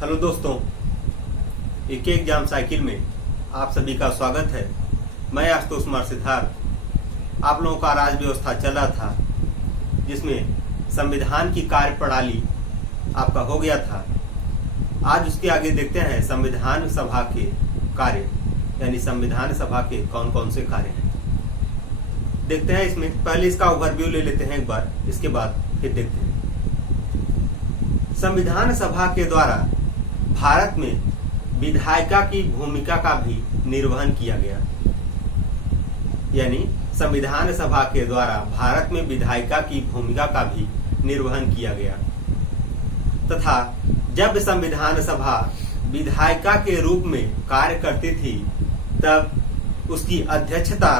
Hello दोस्तों, एक exam cycle में आप सभी का स्वागत है। मैं आशुतोष कुमार सिद्धार्थ। आप लोगों का राज व्यवस्था चल रहा था, जिसमें संविधान की कार्य प्रणाली आपका हो गया था। आज उसके आगे देखते हैं संविधान सभा के कार्य, यानी संविधान सभा के कौन कौन से कार्य हैं देखते हैं। इसमें पहले इसका ओवरव्यू ले लेते हैं एक बार, इसके बाद फिर देखते हैं। संविधान सभा के द्वारा भारत में विधायिका की भूमिका का भी निर्वहन किया गया, यानी संविधान सभा के द्वारा भारत में विधायिका की भूमिका का भी निर्वहन किया गया तथा जब संविधान सभा विधायिका के रूप में कार्य करती थी तब उसकी अध्यक्षता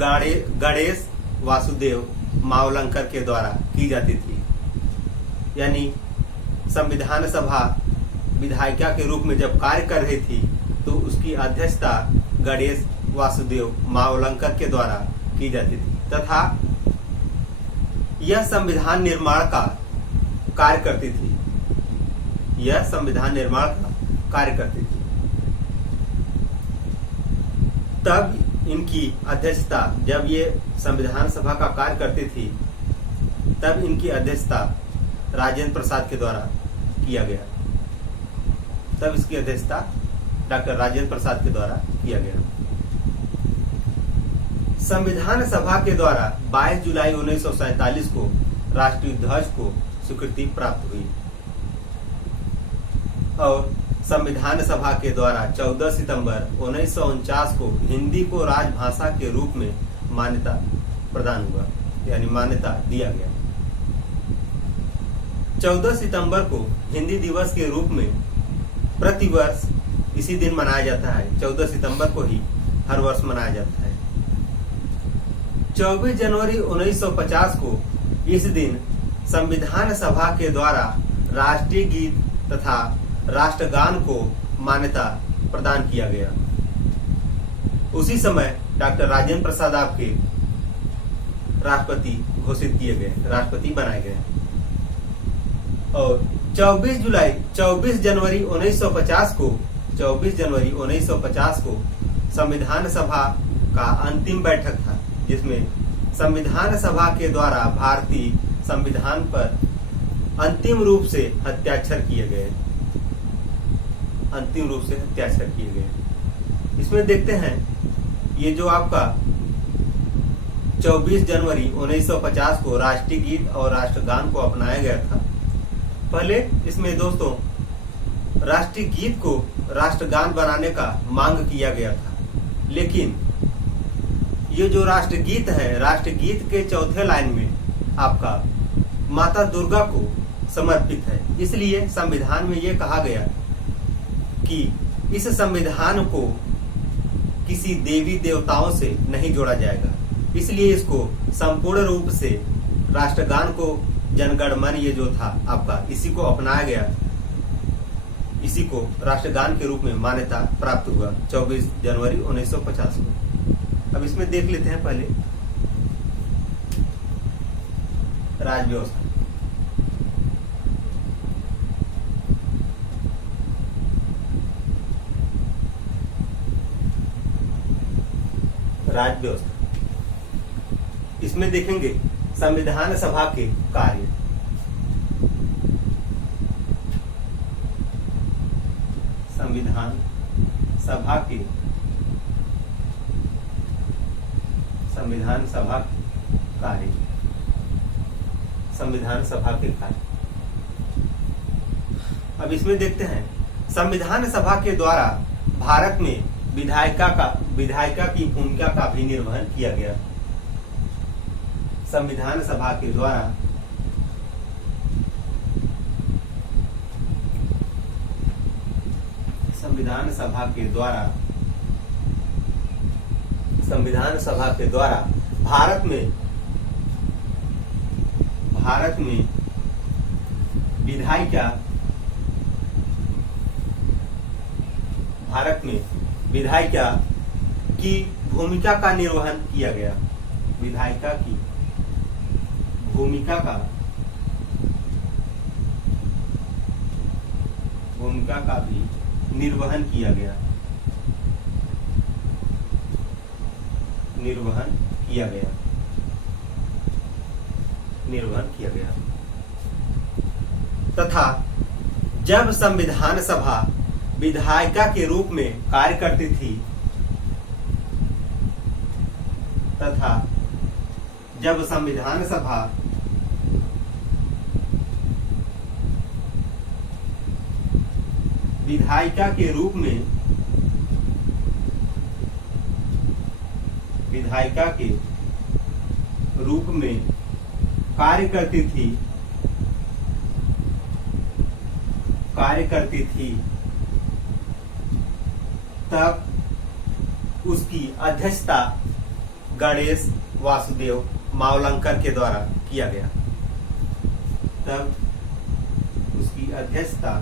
गणेश वासुदेव मावलंकर के द्वारा की जाती थी। यानी संविधान सभा विधायिका के रूप में जब कार्य कर रही थी तो उसकी अध्यक्षता गणेश वासुदेव मावलंकर के द्वारा की जाती थी तथा यह संविधान निर्माण का कार्य करती थी। यह संविधान निर्माण का कार्य करती थी। तब इनकी अध्यक्षता, जब ये संविधान सभा का कार्य करती थी तब इनकी अध्यक्षता राजेंद्र प्रसाद के द्वारा किया गया। तब इसकी अध्यक्षता डॉक्टर राजेंद्र प्रसाद के द्वारा किया गया। संविधान सभा के द्वारा 22 जुलाई 1947 को राष्ट्रीय ध्वज को स्वीकृति प्राप्त हुई और संविधान सभा के द्वारा 14 सितंबर 1949 को हिंदी को राजभाषा के रूप में मान्यता प्रदान हुआ, यानी मान्यता दिया गया। 14 सितंबर को हिंदी दिवस के रूप में प्रतिवर्ष इसी दिन मनाया जाता है। 14 सितंबर को ही हर वर्ष मनाया जाता है। 24 जनवरी 1950 को इस दिन संविधान सभा के द्वारा राष्ट्रीय गीत तथा राष्ट्रगान को मान्यता प्रदान किया गया। उसी समय डॉक्टर राजेंद्र प्रसाद आपके राष्ट्रपति घोषित किए गए, राष्ट्रपति बनाए गए और 24 जनवरी 1950 को संविधान सभा का अंतिम बैठक था, जिसमें संविधान सभा के द्वारा भारतीय संविधान पर अंतिम रूप से हस्ताक्षर किए गए। इसमें देखते हैं, ये जो आपका 24 जनवरी 1950 को राष्ट्रीय गीत और राष्ट्रगान को अपनाया गया था। पहले इसमें दोस्तों राष्ट्रीय गीत को राष्ट्रगान बनाने का मांग किया गया था, लेकिन ये जो राष्ट्रगीत है, राष्ट्रगीत के चौथे लाइन में आपका माता दुर्गा को समर्पित है। इसलिए संविधान में ये कहा गया कि इस संविधान को किसी देवी देवताओं से नहीं जोड़ा जाएगा। इसलिए इसको संपूर्ण रूप से राष्ट्रगान को, जनगण मन ये जो था आपका, इसी को अपनाया गया। इसी को राष्ट्रगान के रूप में मान्यता प्राप्त हुआ 24 जनवरी 1950 को। अब इसमें देख लेते हैं पहले राज व्यवस्था। राज व्यवस्था इसमें देखेंगे संविधान सभा के कार्य। संविधान सभा के कार्य। अब इसमें देखते हैं, संविधान सभा के द्वारा भारत में विधायिका की भूमिका का भी निर्वहन किया गया। संविधान सभा के द्वारा भारत में विधायिका की भूमिका का निर्वहन किया गया। विधायिका की भूमिका का भूमिका का भी निर्वहन किया गया। निर्वहन किया गया। तथा जब संविधान सभा विधायिका के रूप में कार्य करती थी, तथा जब संविधान सभा विधायिका के रूप में कार्य करती थी, तब उसकी अध्यक्षता गणेश वासुदेव मावलंकर के द्वारा किया गया। तब उसकी अध्यक्षता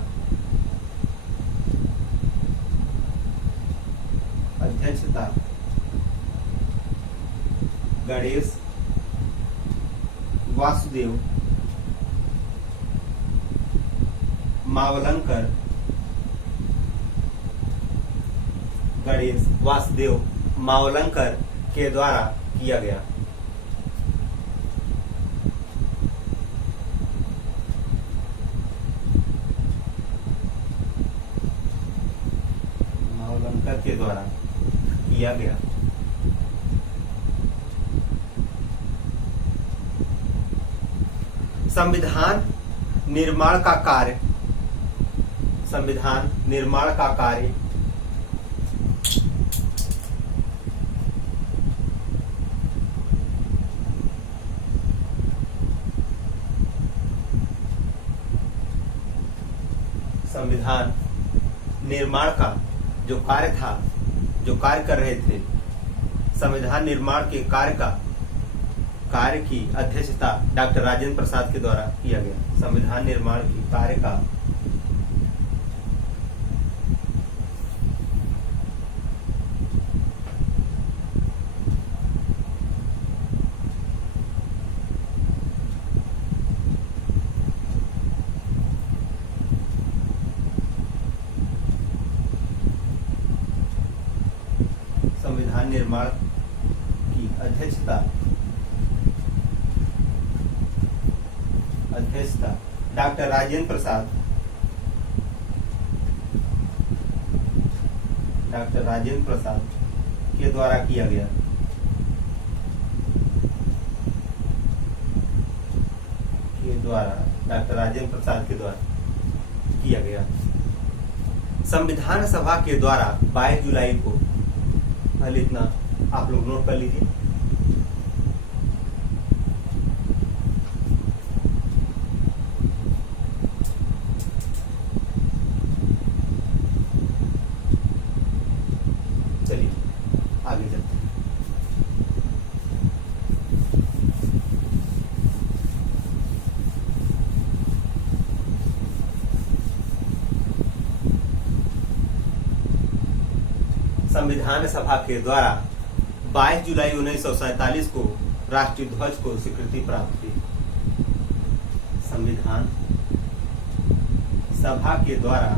गणेश वासुदेव मावलंकर के द्वारा किया गया। मावलंकर के द्वारा किया गया। संविधान निर्माण का कार्य संविधान निर्माण का कार्य संविधान निर्माण का जो कार्य था, जो कार्य कर रहे थे, संविधान निर्माण के कार्य की अध्यक्षता डॉक्टर राजेंद्र प्रसाद के द्वारा किया गया। संविधान निर्माण के कार्य का संविधान निर्माण की अध्यक्षता डॉक्टर राजेंद्र प्रसाद के द्वारा किया गया। डॉक्टर राजेंद्र प्रसाद के द्वारा किया गया। संविधान सभा के द्वारा 22 जुलाई को, पहले इतना आप लोग नोट कर लीजिए, चलिए आगे चलते हैं। संविधान सभा के द्वारा 22 जुलाई 1947 को राष्ट्रीय ध्वज को स्वीकृति प्राप्त हुई। संविधान सभा के द्वारा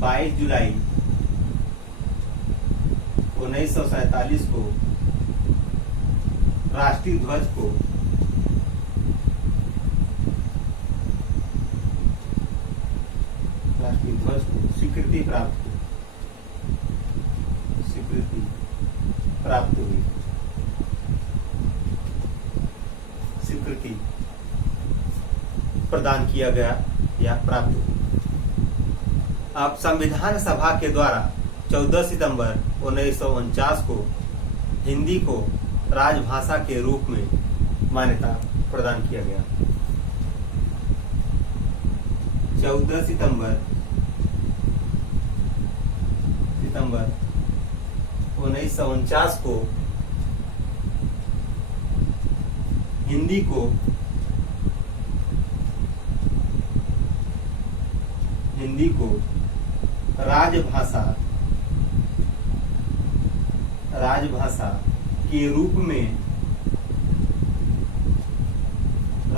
22 जुलाई 1947 को राष्ट्रीय ध्वज को स्वीकृति प्राप्त हुई। स्वीकृति प्रदान किया गया या प्राप्त हुई। अब संविधान सभा के द्वारा 14 सितंबर 1949 को हिंदी को राजभाषा के रूप में मान्यता प्रदान किया गया। 14 सितंबर 1949 को हिंदी को राजभाषा के रूप में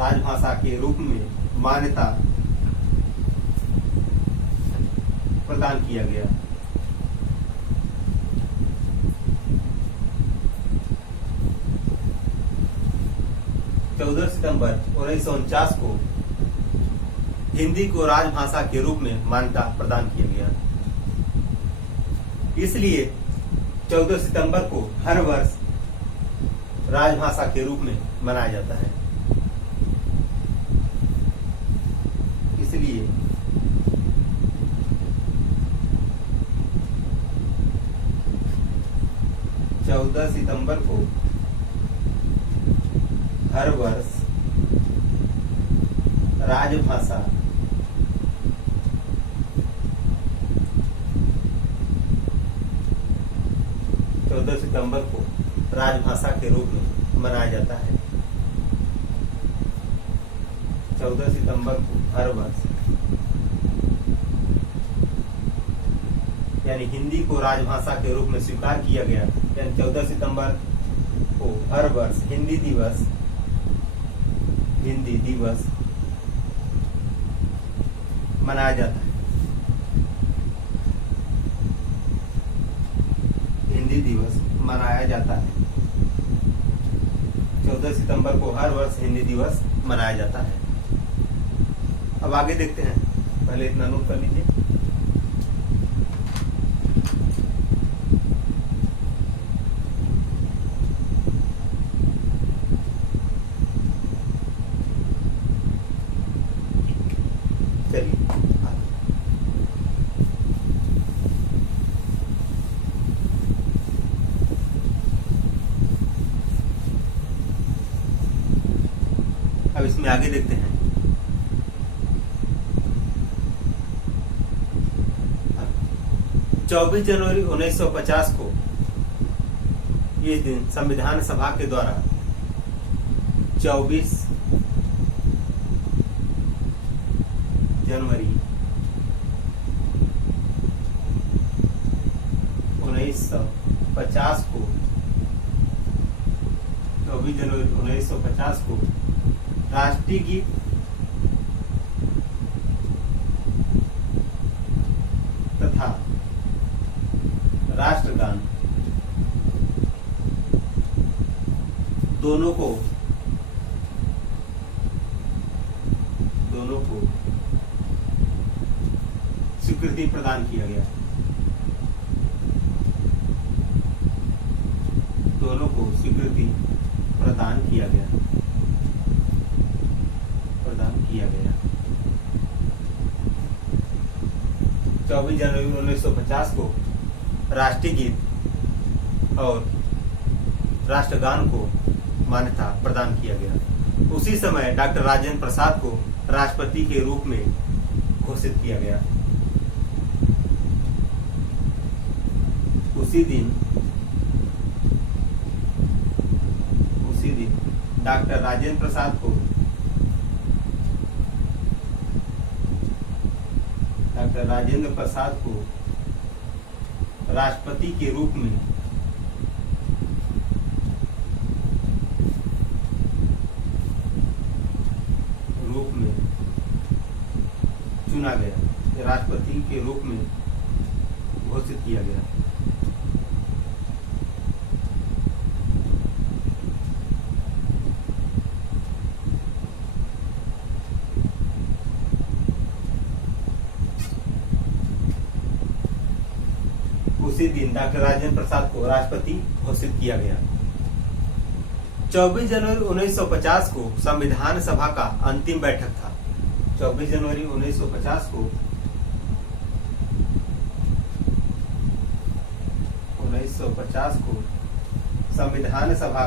राजभाषा के रूप में मान्यता प्रदान किया गया। सितंबर 1949 को हिंदी को राजभाषा के रूप में मान्यता प्रदान किया गया। इसलिए 14 सितंबर को हर वर्ष राजभाषा के रूप में मनाया जाता है। इसलिए 14 सितंबर को हर वर्ष राजभाषा सितंबर को राजभाषा के रूप में मनाया जाता है। 14 सितंबर को हर वर्ष, यानी हिंदी को राजभाषा के रूप में स्वीकार किया गया, यानी 14 सितंबर को हर वर्ष हिंदी दिवस मनाया जाता है। हिंदी दिवस मनाया जाता है। 14 सितंबर को हर वर्ष हिंदी दिवस मनाया जाता है। अब आगे देखते हैं, पहले इतना नोट कर लीजिए। चलिए अब इसमें आगे देखते हैं। 24 जनवरी 1950 को इस दिन संविधान सभा के द्वारा 24 जनवरी 1950 को 24 जनवरी 1950 को राष्ट्रीय गीत तथा राष्ट्रगान दोनों को स्वीकृति प्रदान किया गया। दोनों को स्वीकृति प्रदान किया गया। 24 जनवरी 1950 को राष्ट्रीय गीत और राष्ट्रगान को मान्यता प्रदान किया गया। उसी समय डॉक्टर राजेंद्र प्रसाद को राष्ट्रपति के रूप में घोषित किया गया। उसी दिन डॉक्टर राजेंद्र प्रसाद को राष्ट्रपति के रूप में चुना गया, राष्ट्रपति के रूप में घोषित किया गया। उसी दिन डॉक्टर राजेंद्र प्रसाद को राष्ट्रपति घोषित किया गया। 24 जनवरी 1950 को संविधान सभा का अंतिम बैठक था। 24 जनवरी 1950 को संविधान सभा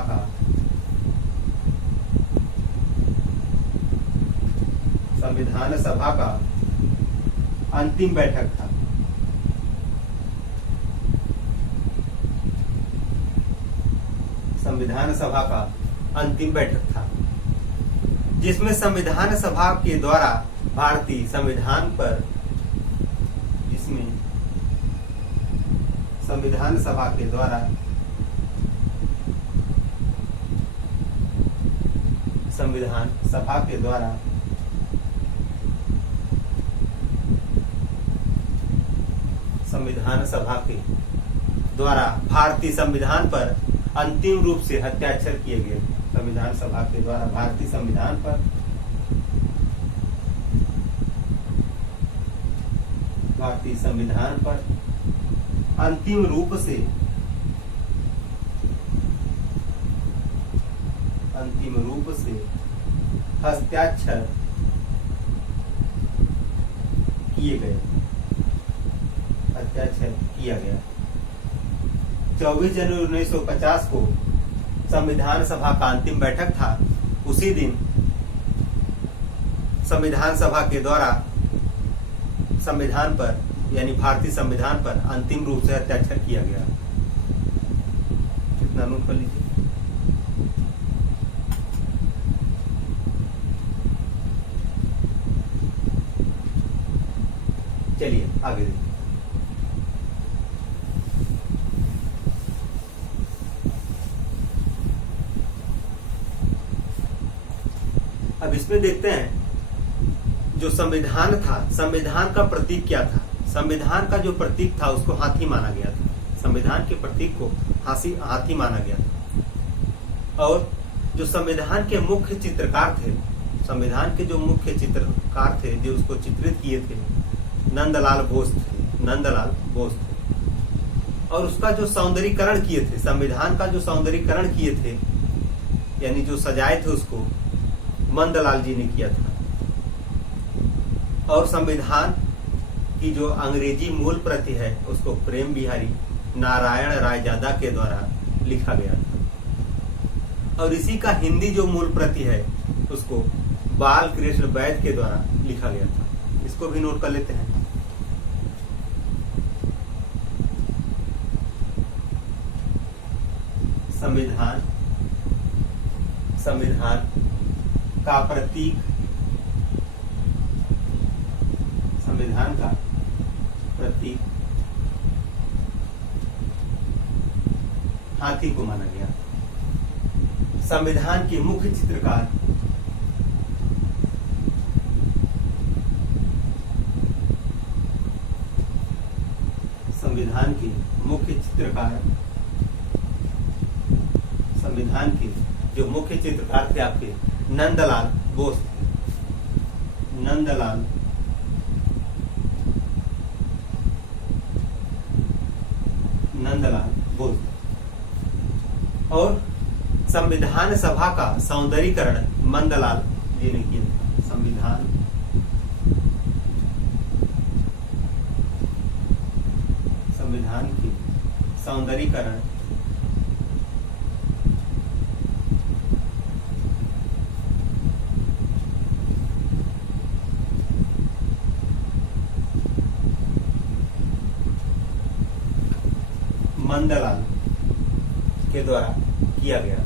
का अंतिम बैठक था। संविधान सभा का अंतिम बैठक था, जिसमें संविधान सभा के द्वारा भारतीय संविधान पर संविधान सभा के द्वारा संविधान सभा के द्वारा भारतीय संविधान पर अंतिम रूप से हस्ताक्षर किए गए। संविधान सभा के द्वारा भारतीय संविधान पर अंतिम रूप से हस्ताक्षर किया गया। 24 जनवरी 1950 को संविधान सभा का अंतिम बैठक था। उसी दिन संविधान सभा के द्वारा संविधान पर यानी भारतीय संविधान पर अंतिम रूप से हस्ताक्षर किया गया। कितना नोट कर लीजिए। चलिए आगे देखिए। अब इसमें देखते हैं जो संविधान था, संविधान का प्रतीक क्या था। संविधान का जो प्रतीक था उसको हाथी माना गया था। संविधान के प्रतीक को हाथी माना गया था। और जो संविधान के मुख्य चित्रकार थे, संविधान के जो मुख्य चित्रकार थे जो उसको चित्रित किए थे, नंदलाल बोस थे। और उसका जो सौंदर्यीकरण किए थे, संविधान का जो सौंदर्यीकरण किए थे यानी जो सजाए थे उसको मंदलाल जी ने किया था। और संविधान की जो अंग्रेजी मूल प्रति है उसको प्रेम बिहारी नारायण रायजादा के द्वारा लिखा गया था। और इसी का हिंदी जो मूल प्रति है उसको बाल कृष्ण वैद्य के द्वारा लिखा गया था। इसको भी नोट कर लेते हैं। संविधान का प्रतीक, हाथी को माना गया। संविधान के मुख्य चित्रकार संविधान के जो मुख्य चित्रकार थे आपके नंदलाल बोस और संविधान सभा का सौंदर्यीकरण मंदलाल जी ने किया था। संविधान की सौंदर्यीकरण मंदलाल के द्वारा किया गया।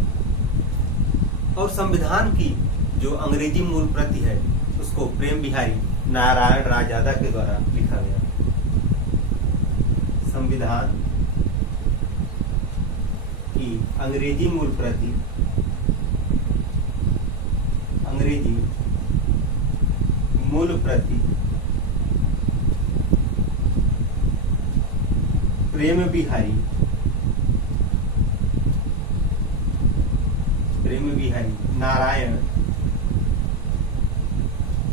और संविधान की जो अंग्रेजी मूल प्रति है उसको प्रेम बिहारी नारायण रायजादा के द्वारा लिखा गया। संविधान की अंग्रेजी मूल प्रति प्रेम बिहारी नारायण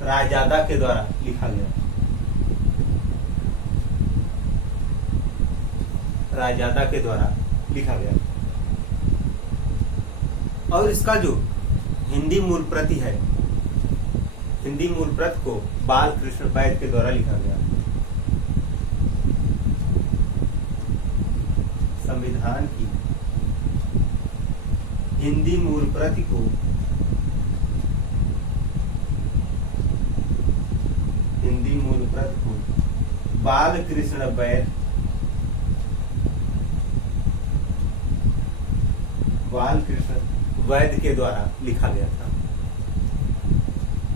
रायजादा के द्वारा लिखा गया। और इसका जो हिंदी मूल प्रति है, हिंदी मूल प्रति को बाल कृष्ण वैद्य के द्वारा लिखा गया। संविधान की हिंदी मूल प्रति को बाल कृष्ण वैद्य के द्वारा लिखा गया था।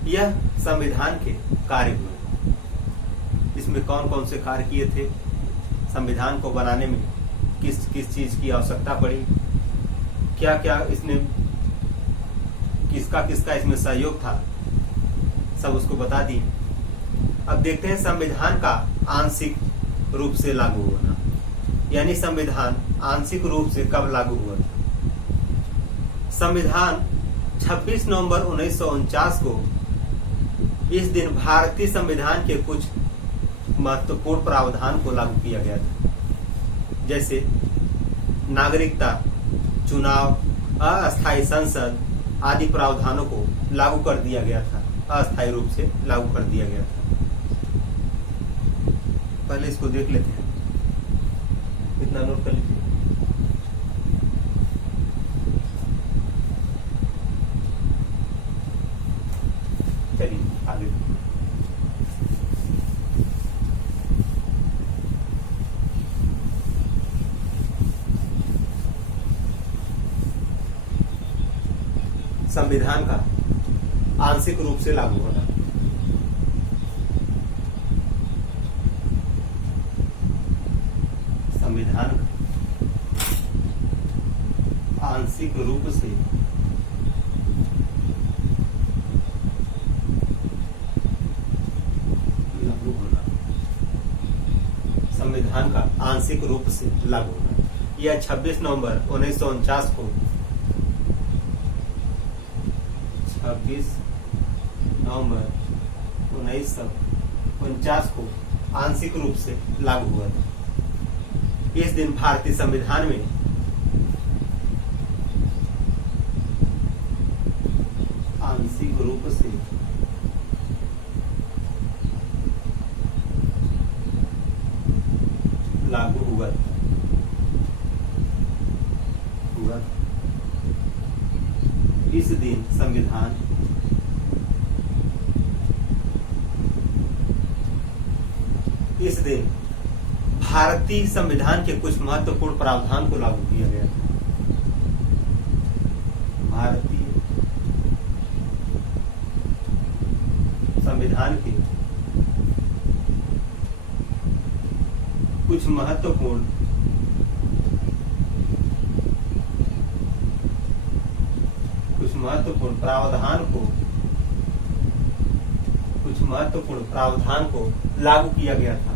यह संविधान के कार्य हुए। इसमें कौन कौन से कार्य किए थे, संविधान को बनाने में किस किस चीज की आवश्यकता पड़ी, क्या क्या इसने किसका किसका इसमें सहयोग था, सब उसको बता दी। अब देखते हैं संविधान का आंशिक रूप से लागू होना, यानी संविधान आंशिक रूप से कब लागू हुआ था। संविधान 26 नवंबर 1949 को इस दिन भारतीय संविधान के कुछ महत्वपूर्ण प्रावधान को लागू किया गया था, जैसे नागरिकता, चुनाव, अस्थायी संसद आदि प्रावधानों को लागू कर दिया गया था, अस्थायी रूप से लागू कर दिया गया था। पहले इसको देख लेते हैं, इतना नोट कर लीजिए। चलिए आगे। संविधान का आंशिक रूप से लागू होना। संविधान का आंशिक रूप से लागू होना। संविधान का आंशिक रूप से लागू होना यह 26 नवंबर 1949 को 26 नवंबर 1949 को आंशिक रूप से लागू हुआ था। इस दिन भारतीय संविधान में आंशिक रूप से लागू हुआ था। इस दिन संविधान इस दिन भारतीय संविधान के कुछ महत्वपूर्ण प्रावधान को लागू किया गया था। भारतीय संविधान के कुछ महत्वपूर्ण प्रावधान को लागू किया गया था।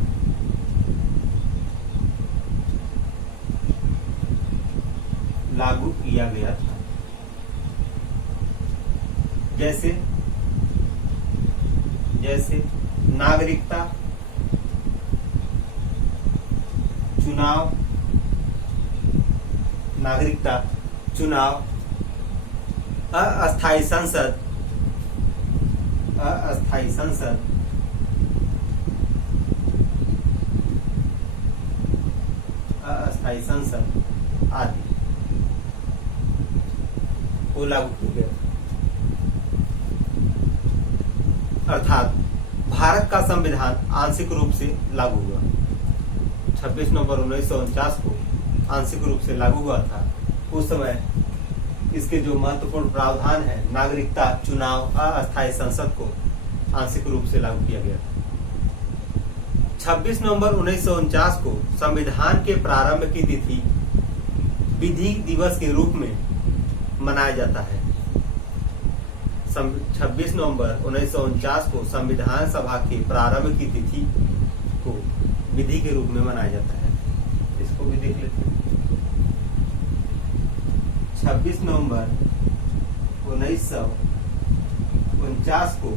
जैसे नागरिकता, चुनाव, अस्थायी संसद आदि को लागू किया गया। अर्थात भारत का संविधान आंशिक रूप से लागू हुआ। 26 नवंबर 1949 को आंशिक रूप से लागू हुआ था। उस समय इसके जो महत्वपूर्ण प्रावधान है, नागरिकता, चुनाव, अस्थायी संसद को आंशिक रूप से लागू किया गया था। 26 नवंबर 1949 को संविधान के प्रारंभ की तिथि विधि दिवस के रूप में मनाया जाता है। 26 नवंबर 1949 को संविधान सभा के प्रारंभ की तिथि को विधि के रूप में मनाया जाता है। इसको भी देख लेते हैं। 26 नवंबर 1949 को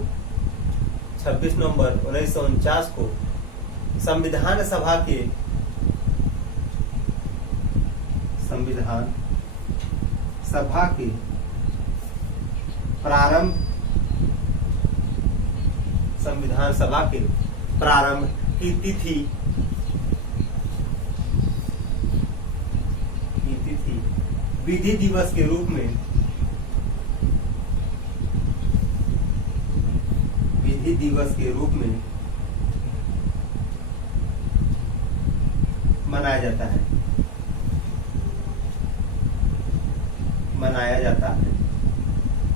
संविधान सभा के प्रारंभ की तिथि विधि दिवस के रूप में मनाया जाता है।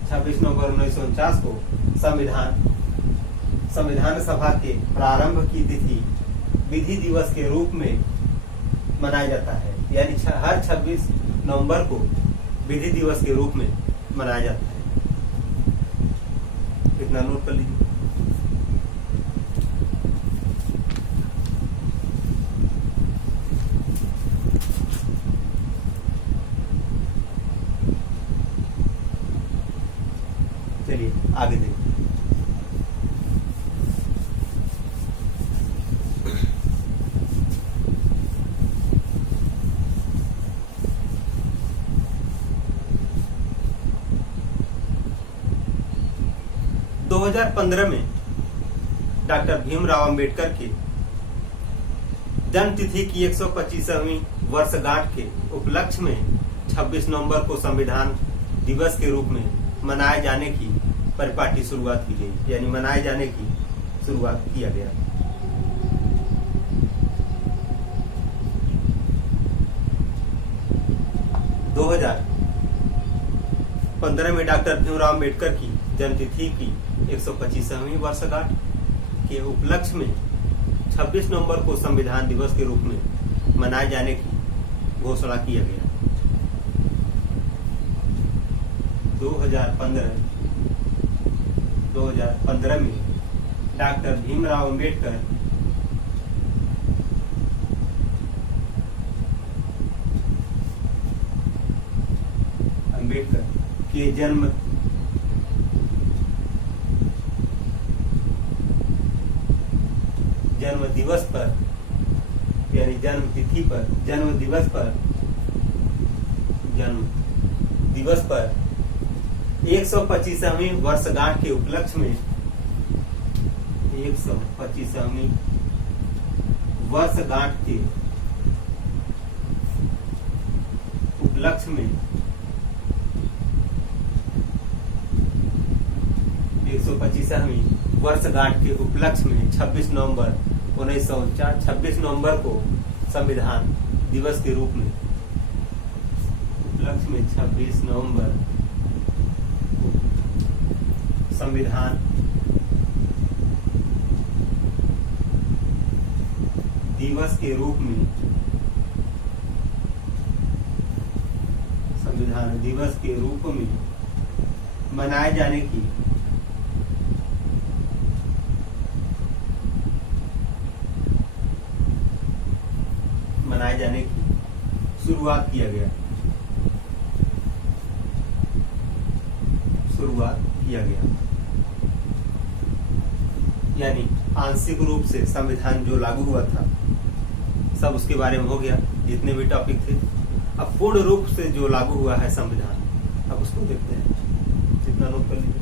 26 नवंबर 1949 को संविधान सभा के प्रारंभ की तिथि विधि दिवस के रूप में मनाया जाता है, यानी हर 26 नवंबर को विधि दिवस के रूप में मनाया जाता है। इतना नोट कर लीजिए। चलिए आगे देखते हैं। दो 2015 में डॉक्टर भीमराव अंबेडकर के जन्म तिथि की 125वीं वर्षगांठ के उपलक्ष्य में 26 नवंबर को संविधान दिवस के रूप में मनाए जाने की परिपाटी शुरुआत की गई, यानी मनाए जाने की शुरुआत किया गया। दो 2015 में डॉक्टर भीमराव अंबेडकर की जन्मतिथि की 125वीं वर्षगांठ के उपलक्ष्य में 26 नवंबर को संविधान दिवस के रूप में मनाए जाने की घोषणा किया गया। 2015 में डॉक्टर भीमराव अंबेडकर के जन्म दिवस पर, यानी जन्म दिवस पर 125वीं वर्षगांठ के उपलक्ष्य में 125वीं वर्षगांठ के उपलक्ष्य में 125वीं वर्षगांठ के उपलक्ष्य में 26 नवंबर को संविधान दिवस के रूप में उपलक्ष्य में 26 नवंबर संविधान दिवस के रूप में मनाए जाने की शुरुआत किया गया। यानी आंशिक रूप से संविधान जो लागू हुआ था सब उसके बारे में हो गया, जितने भी टॉपिक थे। अब पूर्ण रूप से जो लागू हुआ है संविधान, अब उसको देखते हैं। जितना नोट कर लीजिए।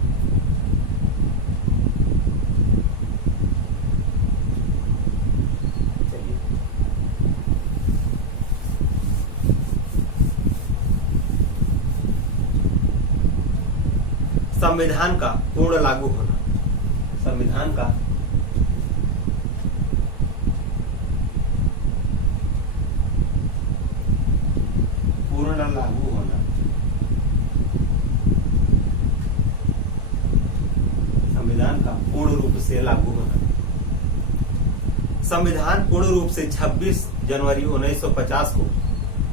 संविधान का पूर्ण लागू होना, संविधान का पूर्ण लागू होना, संविधान का पूर्ण रूप से लागू होना। संविधान पूर्ण रूप से 26 जनवरी 1950 को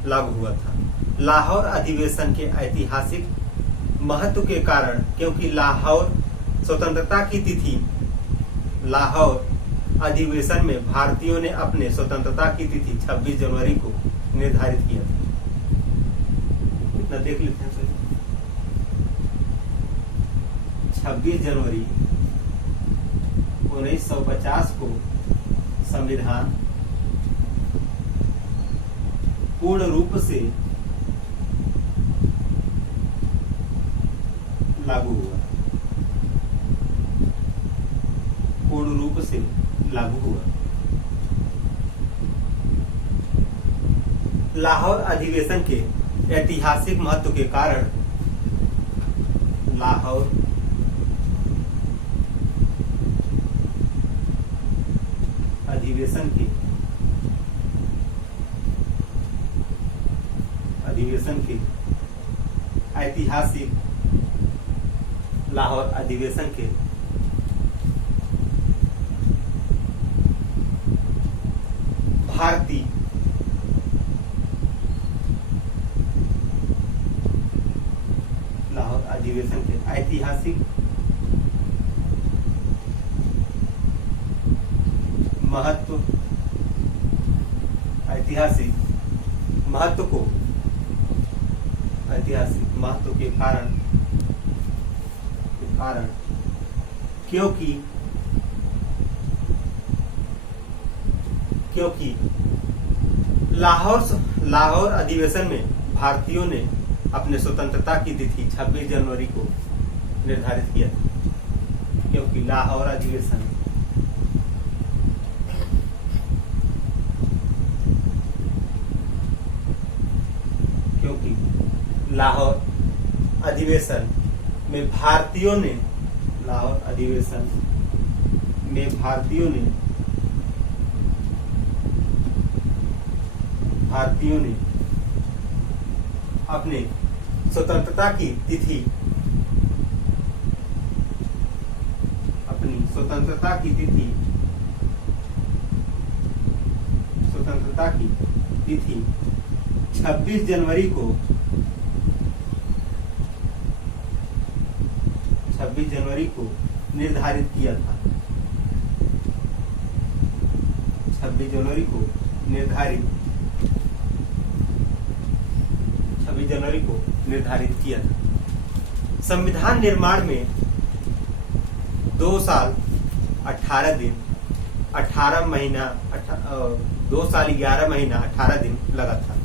लागू हुआ था। लाहौर अधिवेशन के ऐतिहासिक महत्व के कारण, क्योंकि लाहौर स्वतंत्रता की तिथि, लाहौर अधिवेशन में भारतीयों ने अपने स्वतंत्रता की तिथि 26 जनवरी को निर्धारित किया था। इतना देख लेते हैं। 26 जनवरी 1950 को संविधान पूर्ण रूप से लागू हुआ, पूर्ण रूप से लागू हुआ। लाहौर अधिवेशन के ऐतिहासिक महत्व के कारण, लाहौर अधिवेशन के ऐतिहासिक, लाहौर अधिवेशन के भारतीय लाहौर अधिवेशन के ऐतिहासिक महत्व, ऐतिहासिक महत्व को, ऐतिहासिक महत्व के कारण क्योंकि लाहौर अधिवेशन में भारतीयों ने अपने स्वतंत्रता की तिथि 26 जनवरी को निर्धारित किया था। क्योंकि लाहौर अधिवेशन में भारतीयों ने अपने स्वतंत्रता की तिथि 26 जनवरी को निर्धारित किया था। 26 जनवरी को निर्धारित किया था। संविधान निर्माण में 2 साल 18 दिन 18 महीना 2 साल 11 महीना 18 दिन लगा था।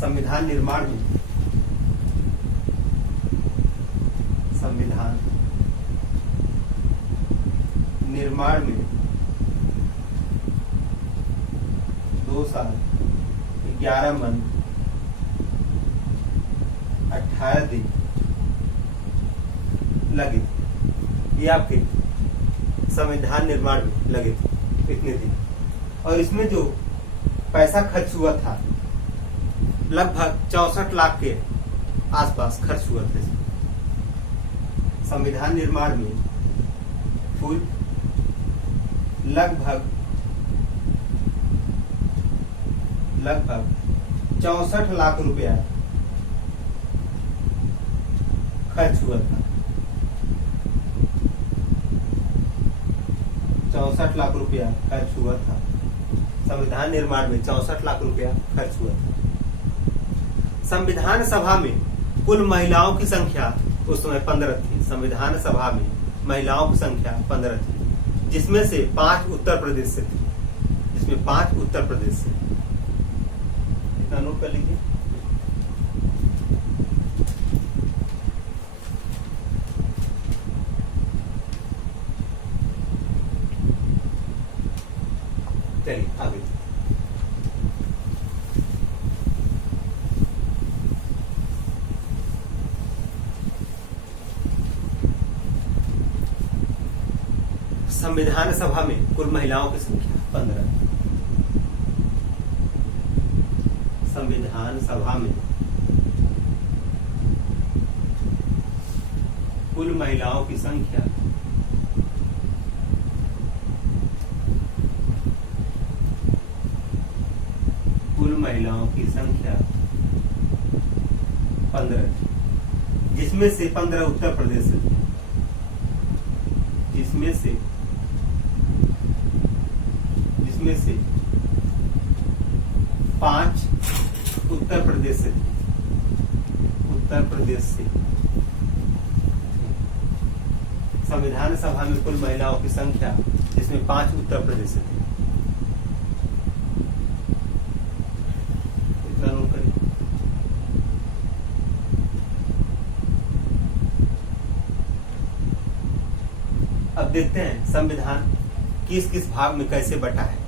संविधान निर्माण में 2 साल 11 मंथ 18 दिन लगे थे। ये आपके संविधान निर्माण में लगे थे इतने दिन। और इसमें जो पैसा खर्च हुआ था लगभग 64 लाख के आसपास खर्च हुआ था। संविधान निर्माण में कुल लगभग 64 लाख रुपया खर्च हुआ था। 64 लाख रुपया खर्च हुआ था। संविधान निर्माण में 64 लाख रुपया खर्च हुआ था। संविधान सभा में कुल महिलाओं की संख्या उस समय 15 थी। संविधान सभा में महिलाओं की संख्या 15 थी, जिसमें से 5 उत्तर प्रदेश से थी। इतना नोट कर लीजिए। चलिए आगे। संविधान सभा में कुल महिलाओं की संख्या 15। संविधान सभा में कुल महिलाओं की संख्या 15, जिसमें से 15 उत्तर प्रदेश से थे। जिसमें से 5 उत्तर प्रदेश से थे। संविधान सभा में कुल महिलाओं की संख्या जिसमें 5 उत्तर प्रदेश से थे। इतना नोट करिए। अब देखते हैं संविधान किस किस भाग में कैसे बटा है।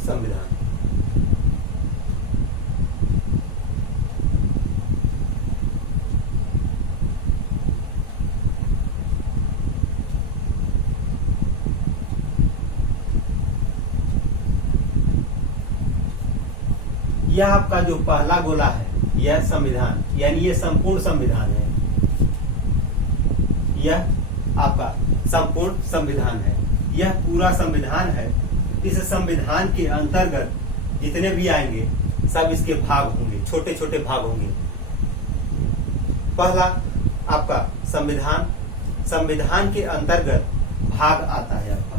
संविधान यह आपका जो पहला गोला है यह संविधान, यानी ये संपूर्ण संविधान है। यह आपका संपूर्ण संविधान है। यह पूरा संविधान है। इस संविधान के अंतर्गत जितने भी आएंगे सब इसके भाग होंगे, छोटे छोटे भाग होंगे। पहला आपका संविधान, संविधान के अंतर्गत भाग आता है। आपका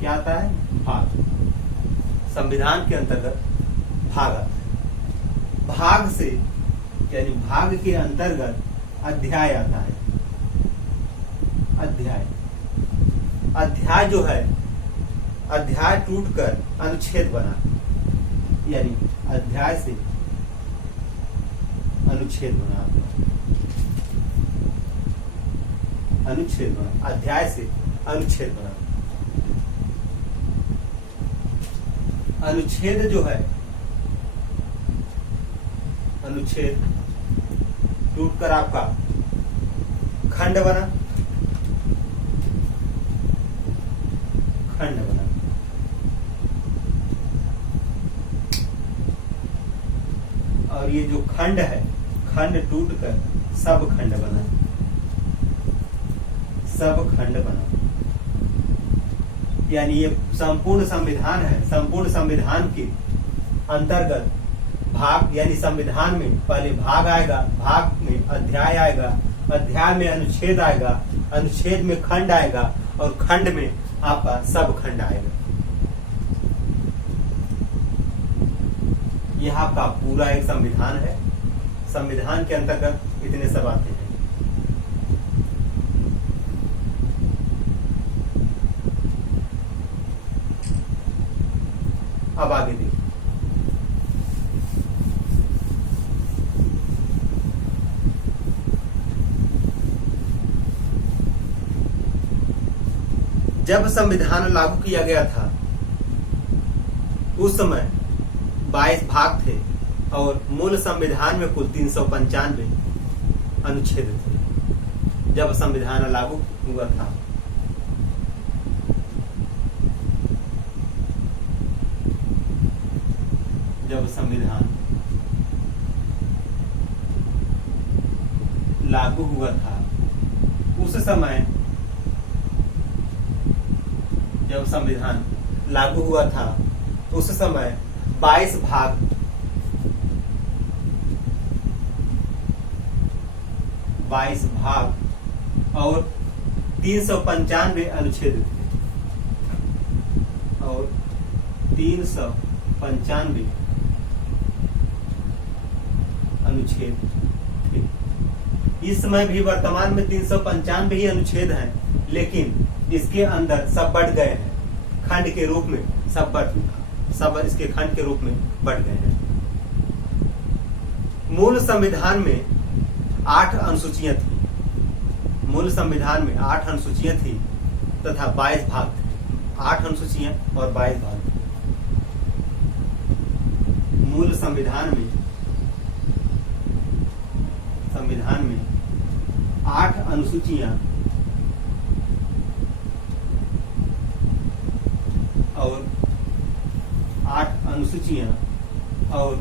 क्या आता है? भाग। संविधान के अंतर्गत भाग आता है। भाग से यानी भाग के अंतर्गत अध्याय आता है। अध्याय, अध्याय जो है, अध्याय टूटकर अनुच्छेद बना, यानी अध्याय से अनुच्छेद बना। अनुच्छेद बना, अध्याय से अनुच्छेद बना। अनुच्छेद जो है, अनुच्छेद टूटकर आपका खंड बना, खंड बना। और ये जो खंड है, खंड टूटकर सब खंड बना, सब खंड बना। यानी ये संपूर्ण संविधान है। संपूर्ण संविधान के अंतर्गत भाग, यानी संविधान में पहले भाग आएगा, भाग में अध्याय आएगा, अध्याय में अनुच्छेद आएगा, अनुच्छेद में खंड आएगा और खंड में आपका सब खंड आएगा। यह आपका पूरा एक संविधान है। संविधान के अंतर्गत इतने सब आते हैं। अब आगे देखिए। जब संविधान लागू किया गया था उस समय 22 भाग थे और मूल संविधान में कुल 395 अनुच्छेद थे। जब संविधान लागू हुआ था, जब संविधान लागू हुआ था उस समय, जब संविधान लागू हुआ था उस समय 22 भाग, 22 भाग और 395 अनुच्छेद थे, और 395 अनुच्छेद थे। इस समय भी वर्तमान में 395 ही अनुच्छेद हैं, लेकिन इसके अंदर सब बढ़ गए हैं। खंड के रूप में सब इसके खंड के रूप में बढ़ गए हैं। मूल संविधान में 8 अनुसूचियां थी। मूल संविधान में 8 अनुसूचियां थी तथा 22 भाग थे। 8 अनुसूचियां और 22 भाग थे। मूल संविधान में 8 अनुसूचियां और 8 अनुसूचियां और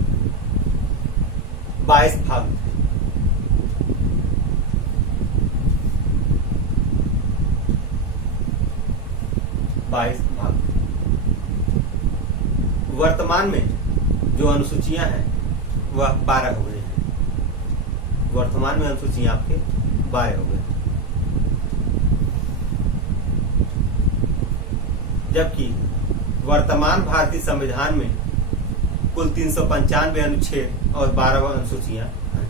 22 भाग थे। वर्तमान में जो अनुसूचियां हैं वह 12 हो गए हैं। वर्तमान में अनुसूचियां आपके 12 हो गए, जबकि वर्तमान भारतीय संविधान में कुल 395 अनुच्छेद और 12 अनुसूचियां हैं।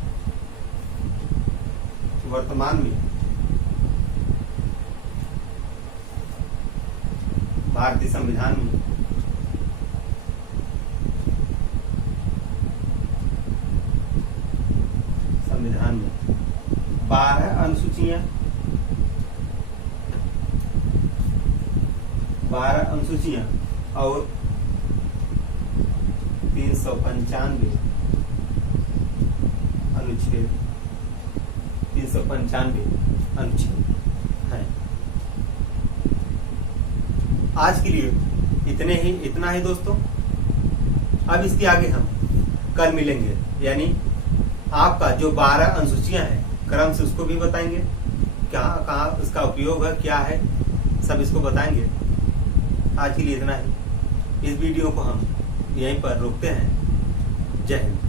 वर्तमान में भारतीय संविधान में संविधान में 12 अनुसूचियां, 12 अनुसूचियां और 395 अनुच्छेद, 395 अनुच्छेद हैं। आज के लिए इतना ही दोस्तों। अब इसके आगे हम कल मिलेंगे, यानी आपका जो 12 अनुसूचियां हैं क्रम से उसको भी बताएंगे कहाँ कहाँ इसका उपयोग है, क्या है, सब इसको बताएंगे। आज के लिए इतना ही। इस वीडियो को हम यहीं पर रोकते हैं। जय हिंद।